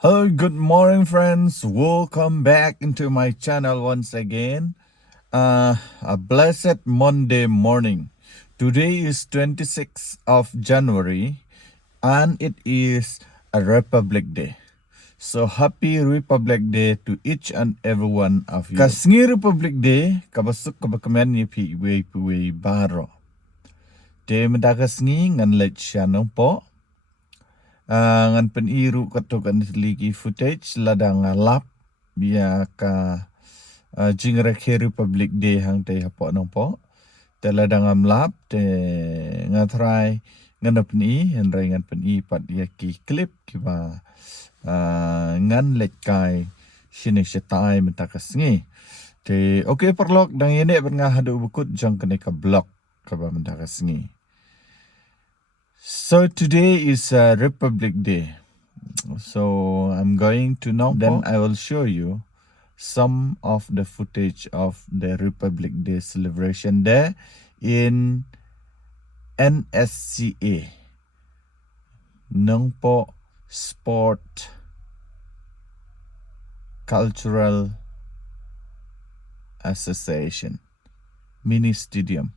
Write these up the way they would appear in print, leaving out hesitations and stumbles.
Hello, good morning, friends. Welcome back into my channel once again. A blessed Monday morning. Today is 26th of January, and it is a Republic Day. So happy Republic Day to each and every one of you. Kasngi Republic Day, kabasuk kabakaman ni pi we baro. Te medakasngi ngan let Sha Nongpoh. Ngan peniru katukan lagi footage ladang lap biya ka Jingrakhe Republic Day hang te hapo nongpo te ladang lap te ngatrai ngan peni henrai ngan peni pat ya ki clip kiba ngan lekai sini setai mentakas ngi te okay perlok dang ini bernga hadu bukut jang kene ka blog kaba mentakas ngi. So today is Republic Day. So I'm going to Nongpoh. Then I will show you some of the footage of the Republic Day celebration there in NSCA, Nongpoh Sport Cultural Association mini stadium.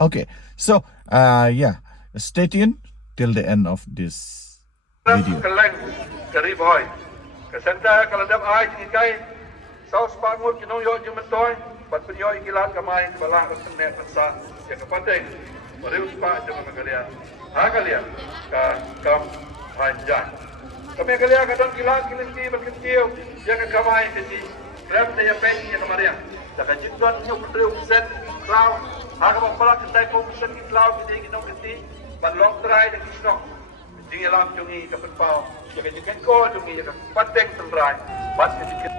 Okay, so yeah, stay tuned till the end of this video. Kaleng kari boy. Kasenta kaladap ay tingkay. Saus pangut kinong yo jumentoy. Pat penyo ikilat kamay balang kesene pensa ya kapateng. Marius pa jong magalia. Ha kalia ka kam panjang. Kami kalia kadang kilat kilinti berkentiu ya ka kamay kiti. Krem te ya pen ya kamaria. Saka jituan nyo pedreu sen cloud. Ha ka mapala kentai ko sen ki cloud kiti kinong kiti. But long try the kisnok. Jing alam jungi kapag pao. Jika jikan ko jungi jika patek tembrai. Bat jikan.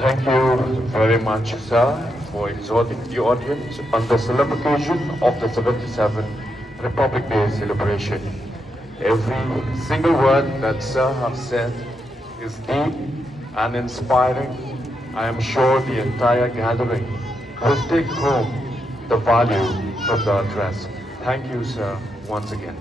Thank you very much, sir, for exhorting the audience on the solemn occasion of the 77th Republic Day celebration. Every single word that sir have said is deep and inspiring. I am sure the entire gathering will take home the value from the address. Thank you, sir, once again.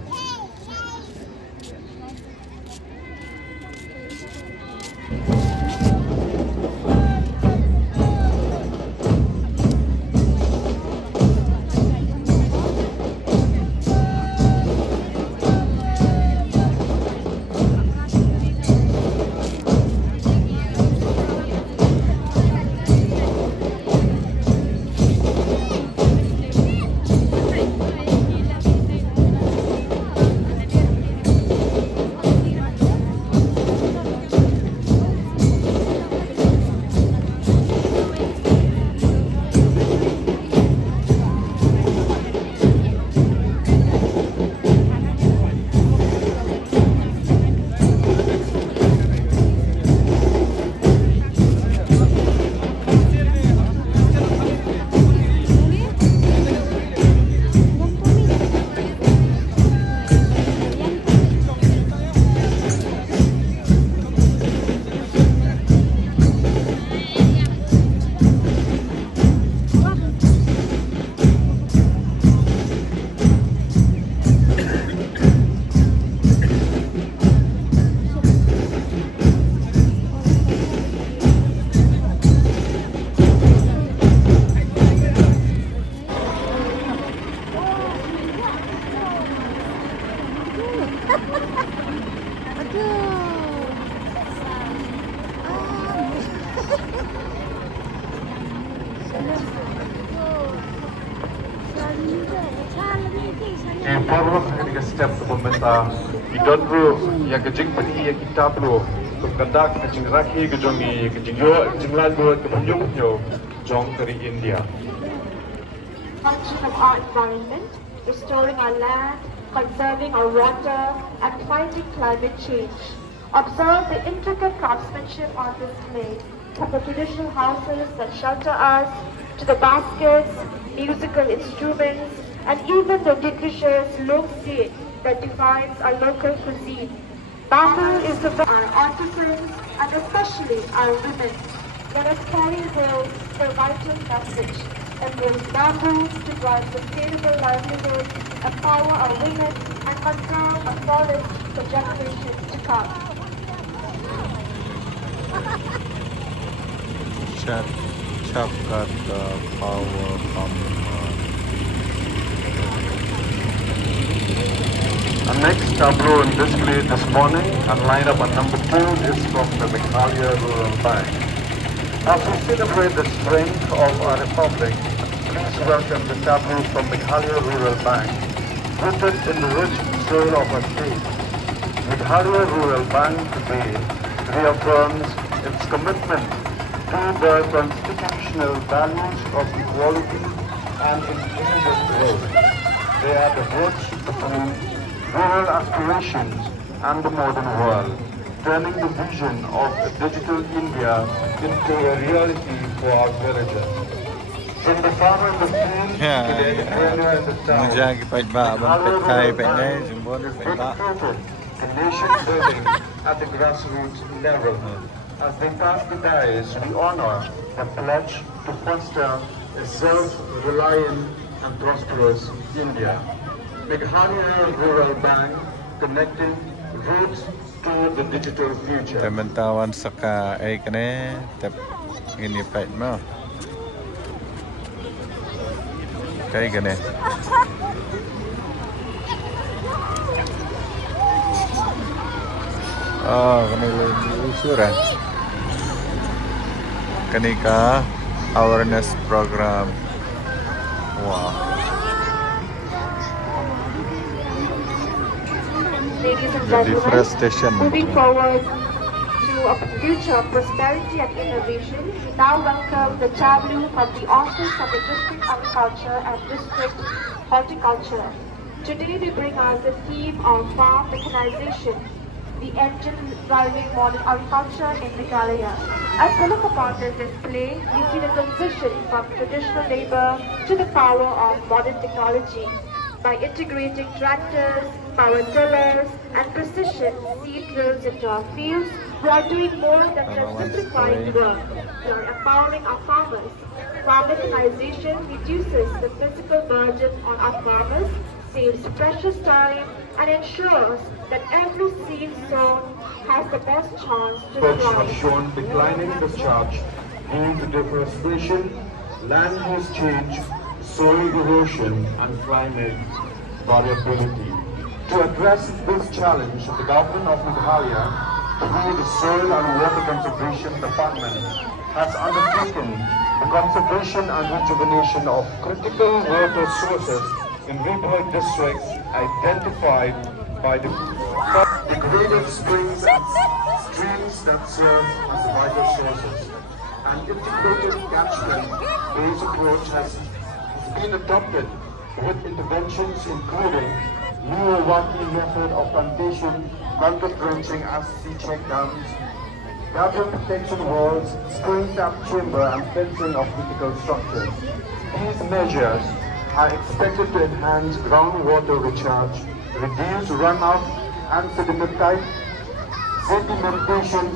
sa idonru yang kejing peni yang kita perlu berkandak ke Jingrakhe ke jongi ke jingyo jinglan buat ke penyuk jong dari India. Function of our environment, restoring our land, conserving our water, and fighting climate change. Observe the intricate craftsmanship on display, from the traditional houses that shelter us, to the baskets, musical instruments, and even the delicious loaf-steak that defines our local cuisine. Bamboo is the our artisans and especially our women. Let us carry home the vital message. Embrace bamboo to drive sustainable livelihood, empower our women, and conserve a forest for generations to come. Check out the power from Our next tableau on display this morning and lineup at number 2 is from the Meghalaya Rural Bank. As we celebrate the strength of our republic, please welcome the tableau from Meghalaya Rural Bank, rooted in the rich soil of our state. Meghalaya Rural Bank today reaffirms its commitment to the constitutional values of equality and inclusive growth. They are the bridge between rural aspirations and the modern world, turning the vision of a digital India into a reality for our villagers. From the farmer in the field to the entrepreneur in the town, Wan Peitkai dedicated to nation building at the grassroots level. As they pass the dice, we honor the pledge to foster a self-reliant and prosperous India. Meghalaya Rural Bank, connecting roots to the digital future. Teman-teman saka ay kene tep ini pait mo. Kay gane. Oh, kanila usura. Kanika awareness program. Wow. Ladies and The gentlemen, deforestation. moving forward to a future of prosperity and innovation, we now welcome the tableau from the Office of the District Agriculture and District Horticulture. Today we bring us the theme of farm mechanization, the engine driving modern agriculture in Meghalaya. As we look upon this display, we see the transition from traditional labor to the power of modern technology. By integrating tractors, power tillers, and precision seed drills into our fields, we are doing more than just simplifying work. We are empowering our farmers. Farm mechanization reduces the physical burden on our farmers, saves precious time, and ensures that every seed sown has the best chance to Reports have thrive. shown declining discharge due to deforestation, land use change, soil erosion, and climate variability. To address this challenge, the government of Meghalaya, through the Soil and Water Conservation Department, has undertaken the conservation and rejuvenation of critical water sources in rural districts identified by the degraded springs and streams that serve as vital sources. An integrated catchment-based approach has been adopted with interventions including Neo-Waki method of plantation, contour drenching as sea check dams, gutter protection walls, spring tap chamber and fencing of critical structures. These measures are expected to enhance groundwater recharge, reduce runoff and sedimentation,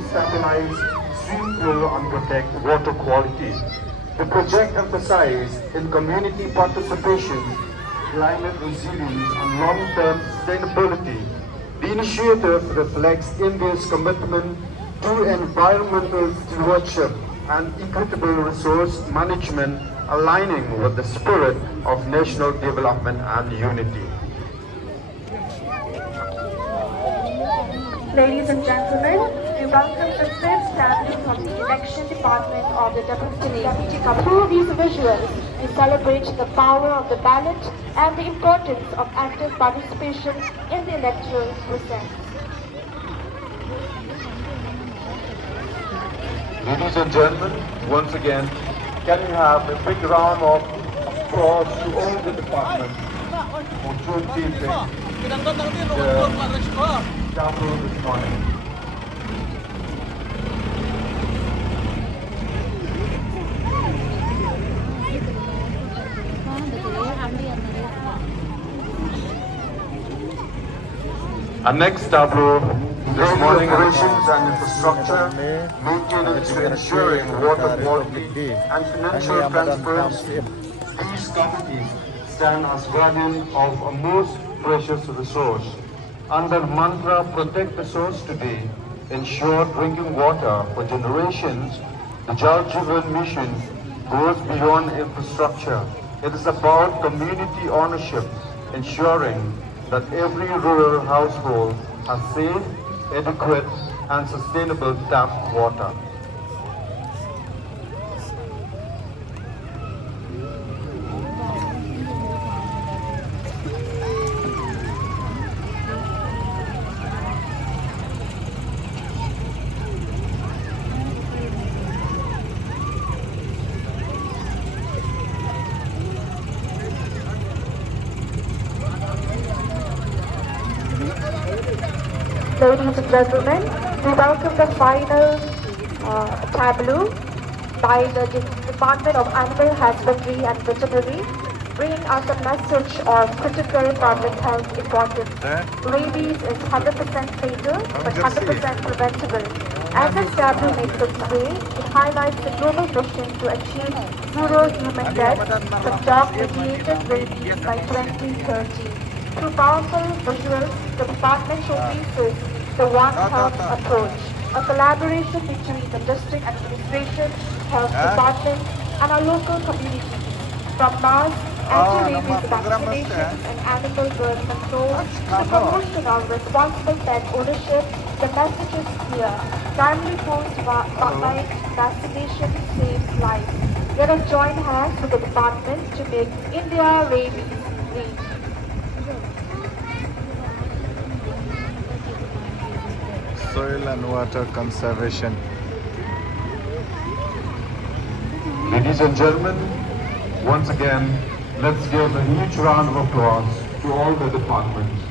stabilize stream flow and protect water quality. The project emphasizes in community participation, climate resilience and long-term sustainability. The initiative reflects India's commitment to environmental stewardship and equitable resource management, aligning with the spirit of national development and unity. Ladies and gentlemen, we welcome the fifth tableau from the Election Department of the Deputy Commissioner. Through these visuals, we celebrate the power of the ballot and the importance of active participation in the electoral process. Ladies and gentlemen, once again, can we have a big round of applause to all the departments for showcasing the chapel this morning. Our next tableau this morning, operations and infrastructure, maintenance and ensuring water quality and financial transparency. These committees stand as guardian of a most precious resource. Under mantra protect the source today, ensure drinking water for generations, the Jal Jeevan mission goes beyond infrastructure. It is about community ownership, ensuring that every rural household has safe, adequate and sustainable tap water. Ladies and gentlemen, we welcome the final tableau by the Department of Animal Husbandry and Veterinary, bringing us a message of critical public health importance. Rabies is 100% fatal, but 100% preventable. As this tableau makes its way, it highlights the global mission to achieve zero human deaths from dog-mediated rabies by 2030. Through powerful visuals, the department showcases the One Health approach, a collaboration between the district administration, health department, and our local communities. From mass anti-rabies vaccinations and animal birth control to the promotion of responsible pet ownership, the message is clear. Timely post-vaccination saves lives. Let us join hands with the department to make India rabies-free. Soil and water conservation. Ladies and gentlemen, once again, let's give a huge round of applause to all the departments.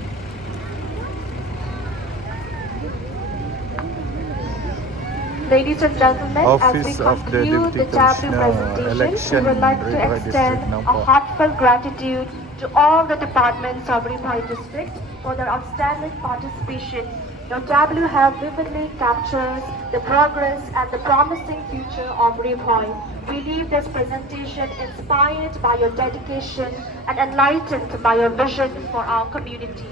Ladies and gentlemen, as we Office of the conclude the Deputy tableau Commissioner, presentation, we Election, would like to Ribhai extend District, a Nongpoh. heartfelt gratitude to all the departments of Ribhai District for their outstanding participation. Your tableau have vividly captures the progress and the promising future of Ribhai. We leave this presentation inspired by your dedication and enlightened by your vision for our community.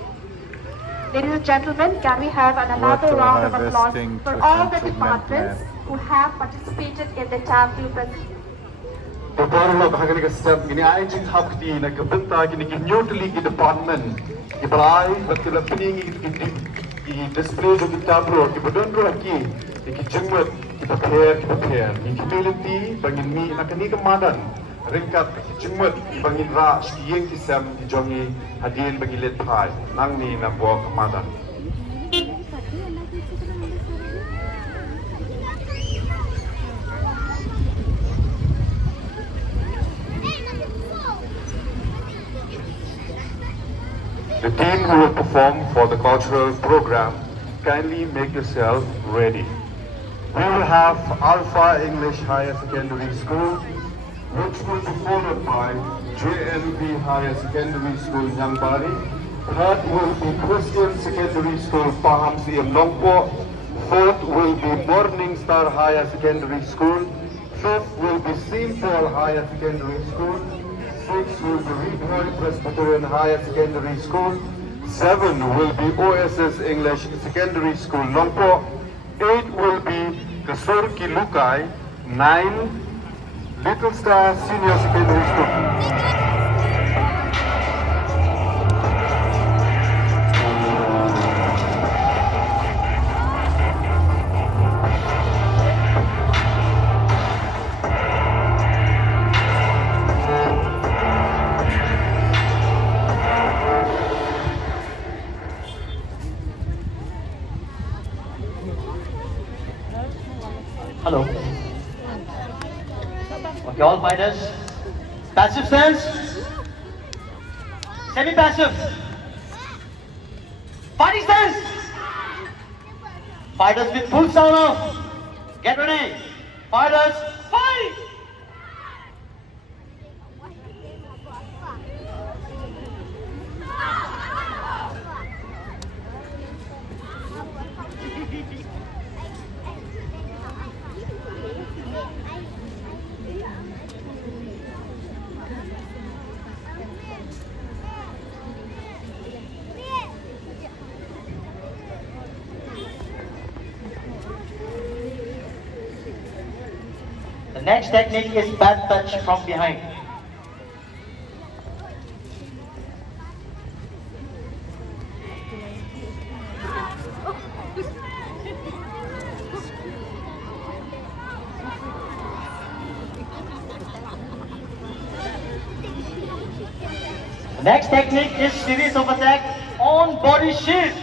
Ladies and gentlemen, can we have another Water round of applause harvesting for to all the improvement departments plan. who have participated in the tableau presentation. Department bahagi ke step gini ai jing hap di na ke benta gini ki neutrally ki department ki balai betul pening ki display jo ki tableau ki bedon ro ki jengmet ki prepare ki utility bangin mi na kani ke madan ringkat ki jengmet bangin ra ki yeng ki sam ki jongi hadien bagi let phai nang ni na bo ke madan. The team who will perform for the cultural program, kindly make yourself ready. We will have Alpha English Higher Secondary School, which will be followed by JNB Higher Secondary School, Nyangbari. Third will be Christian Secondary School, Paham Siem Nongpoh. Fourth will be Morning Star Higher Secondary School. Fifth will be St. Paul Higher Secondary School. 6 will be Ribhai Presbyterian Higher Secondary School. 7 will be OSS English Secondary School, Nongpoh. 8 will be Kasur Ki Lukai. 9 Little Star Senior Secondary School. Hello. Okay, all fighters. Passive stance. Semi-passive. Fighting stance. Fighters with full sound off. Get ready. Fighters, fight! The next technique is bad touch from behind. The next technique is series of attack on body shield.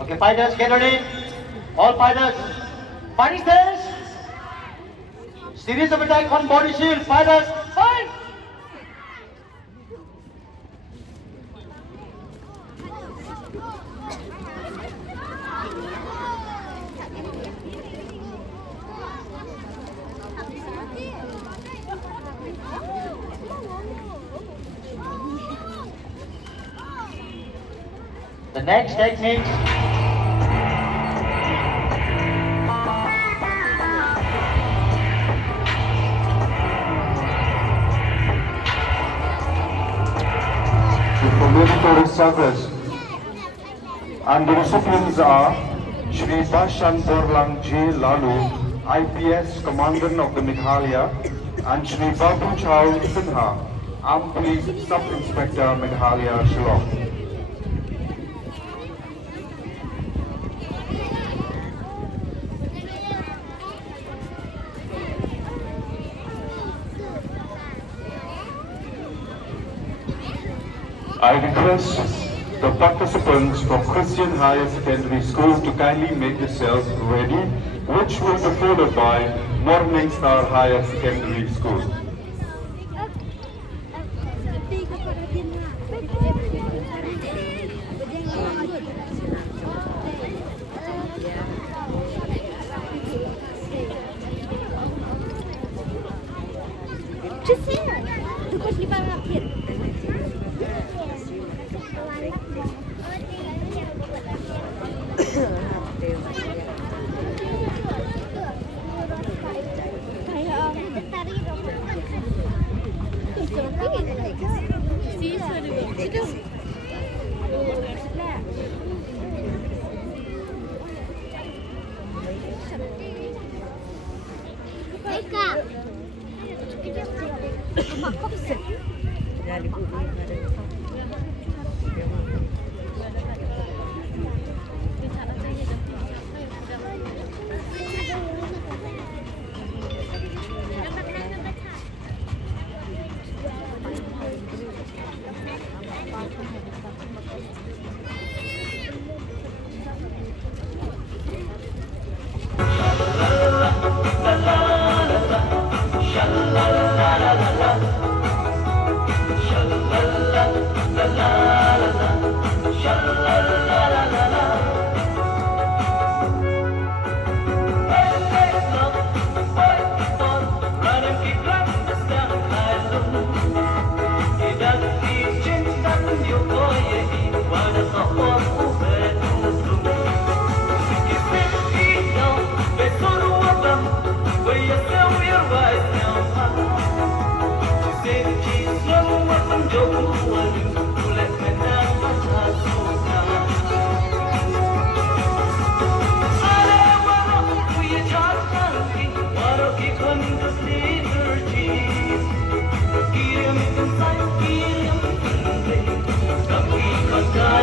Okay, fighters, get ready. All fighters, fighting stance. Series of attack on body shield. Fighters, fight! The next technique. For service. And the recipients are Shri Bashan Borlang J. Lalu, IPS Commandant of the Meghalaya, and Shri Babu Chao Sinha, Armed Police Sub-Inspector Meghalaya, Shillong. I request the participants from Christian Higher Secondary School to kindly make themselves ready, which will be followed by Morning Star Higher Secondary School. Come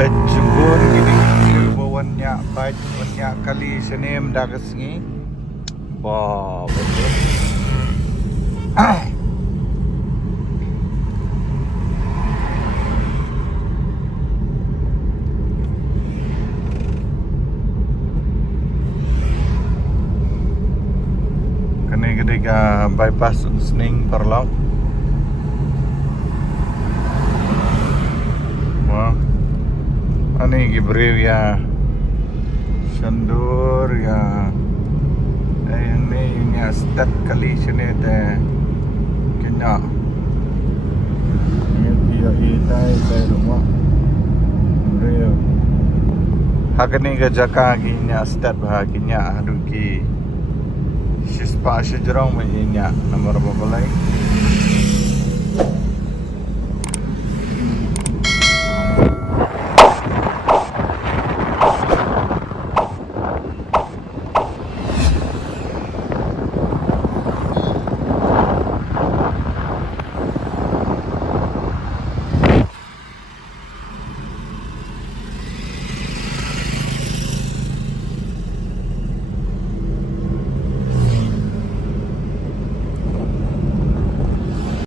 Bejubun gini bawannya baik banyak kali senem dah kesini. Wah, betul. Kene ketika bypass Sening Perlaw. Wah. Ani gibrew ya Shandur ya yang ni ya step kali sini teh kena ya itai saya rumah real hakni ke jaka ginya step hakinya aduh ki sispa sejerong mainnya nomor berapa lagi